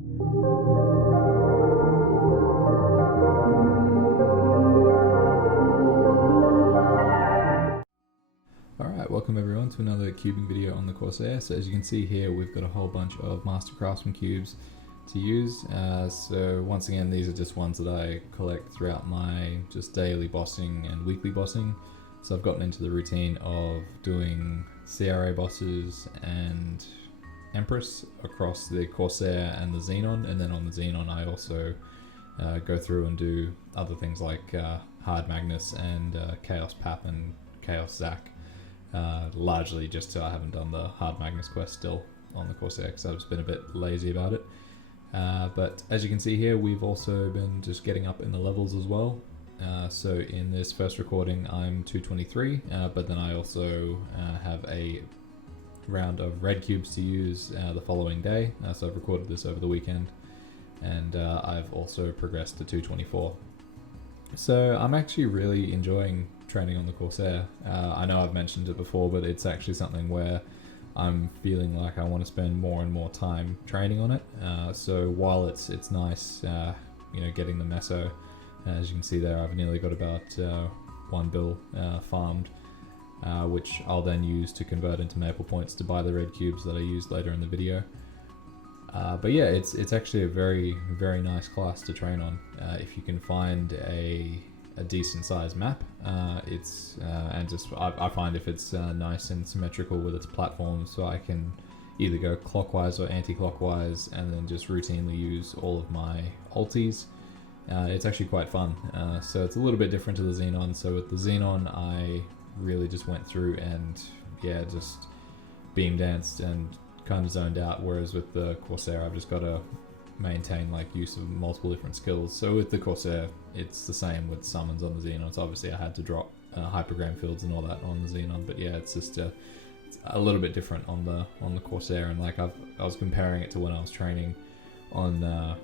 Alright, welcome everyone to another cubing video on the Corsair. So as you can see here, we've got a whole bunch of Master Craftsman Cubes to use. So once again, these are just ones that I collect throughout my just daily bossing and weekly bossing. So I've gotten into the routine of doing CRA bosses and Empress across the Corsair and the Xenon, and then on the Xenon I also go through and do other things like Hard Magnus and Chaos Pap and Chaos Zac. Largely just I haven't done the Hard Magnus quest still on the Corsair because I've just been a bit lazy about it. But as you can see here, we've also been just getting up in the levels as well. So in this first recording I'm 223, but then I also have a round of red cubes to use the following day. So I've recorded this over the weekend, and I've also progressed to 224. So I'm actually really enjoying training on the Corsair. I know I've mentioned it before, but it's actually something where I'm feeling like I want to spend more and more time training on it. So while it's nice, getting the meso, as you can see there, I've nearly got about 1 bill farmed, which I'll then use to convert into maple points to buy the red cubes that I use later in the video. But yeah, it's actually a very, very nice class to train on. If you can find a decent sized map, I find if it's nice and symmetrical with its platform, so I can either go clockwise or anti-clockwise and then just routinely use all of my ultis. It's actually quite fun. So it's a little bit different to the Xenon. So with the Xenon, I really just went through and just beam danced and kind of zoned out, whereas with the Corsair I've just got to maintain use of multiple different skills. So with the Corsair it's the same with summons on the Xenon. So obviously I had to drop hypergram fields and all that on the Xenon, but yeah, it's just it's a little bit different on the Corsair. And I was comparing it to when I was training on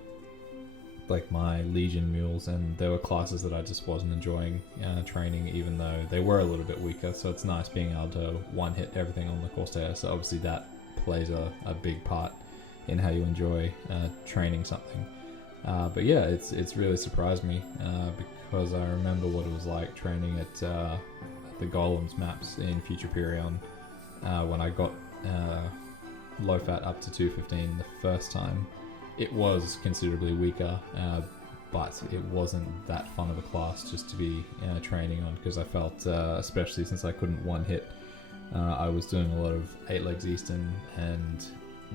my Legion mules, and there were classes that I just wasn't enjoying training, even though they were a little bit weaker. So it's nice being able to one-hit everything on the Corsair. So obviously that plays a big part in how you enjoy training something. But yeah, it's really surprised me because I remember what it was like training at the Gollums maps in Future Perion when I got low fat up to 215 the first time. It was considerably weaker, but it wasn't that fun of a class just to be training on, because I felt, especially since I couldn't one hit, I was doing a lot of 8 legs Eastern and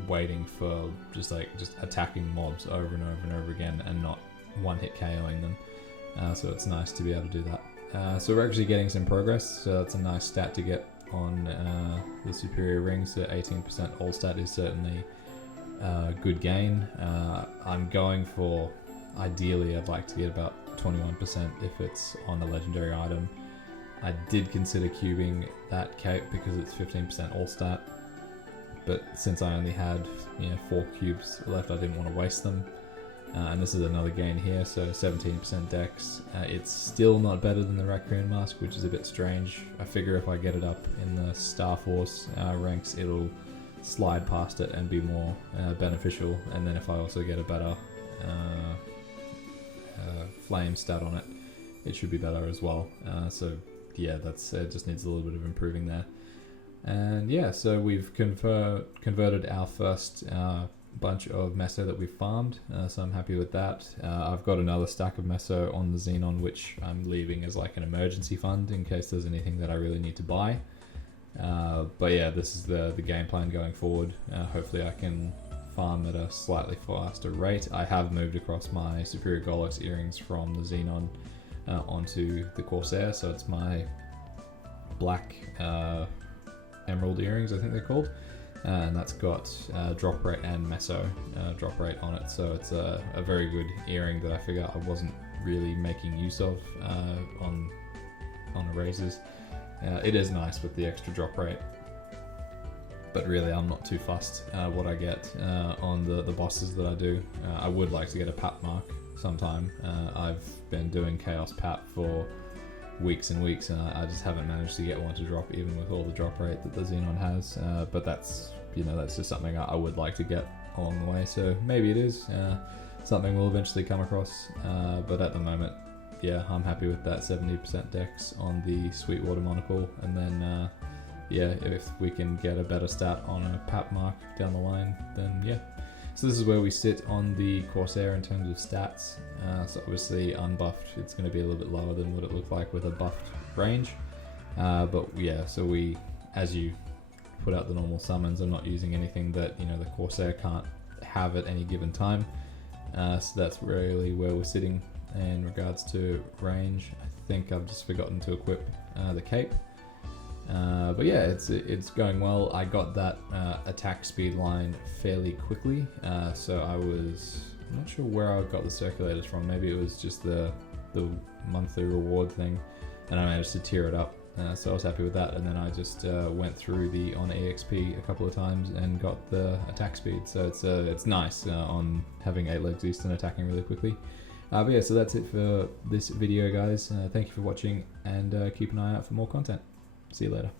waiting for just attacking mobs over and over and over again and not one hit KOing them. So it's nice to be able to do that. So we're actually getting some progress, so that's a nice stat to get on the superior ring. So 18% all stat is certainly good gain. I'm going for, ideally I'd like to get about 21% if it's on a legendary item. I did consider cubing that cape because it's 15% all stat, but since I only had 4 cubes left, I didn't want to waste them. And this is another gain here, so 17% dex. It's still not better than the Raccoon Mask, which is a bit strange. I figure if I get it up in the Star Force ranks, it'll slide past it and be more beneficial. And then if I also get a better flame stat on it, it should be better as well. So yeah, that's just needs a little bit of improving there. And yeah, so we've converted our first bunch of meso that we've farmed, so I'm happy with that. I've got another stack of meso on the Xenon, which I'm leaving as an emergency fund in case there's anything that I really need to buy. But yeah, this is the game plan going forward. Hopefully I can farm at a slightly faster rate. I have moved across my superior Gollux earrings from the Xenon onto the Corsair, so it's my black emerald earrings, I think they're called, and that's got drop rate and meso drop rate on it. So it's a very good earring that I figure I wasn't really making use of on erasers. It is nice with the extra drop rate, but really I'm not too fussed what I get on the bosses that I do. I would like to get a Pap mark sometime. I've been doing Chaos Pap for weeks and weeks, and I just haven't managed to get one to drop, even with all the drop rate that the Xenon has. But that's just something I would like to get along the way. So maybe it is something we'll eventually come across, but at the moment, yeah, I'm happy with that 70% dex on the Sweetwater Monocle, and then yeah, if we can get a better stat on a pap mark down the line, then yeah. So this is where we sit on the Corsair in terms of stats. So obviously unbuffed, it's going to be a little bit lower than what it looked like with a buffed range. But yeah, so we, as you put out the normal summons, I'm not using anything that, you know, the Corsair can't have at any given time. So that's really where we're sitting in regards to range. I think I've just forgotten to equip the cape. But yeah, it's going well. I got that attack speed line fairly quickly, so I'm not sure where I got the circulators from. Maybe it was just the monthly reward thing, and I managed to tier it up. So I was happy with that, and then I just went through the on EXP a couple of times and got the attack speed. So it's nice on having 8 legs east and attacking really quickly. But yeah, so that's it for this video, guys. Thank you for watching, and keep an eye out for more content. See you later.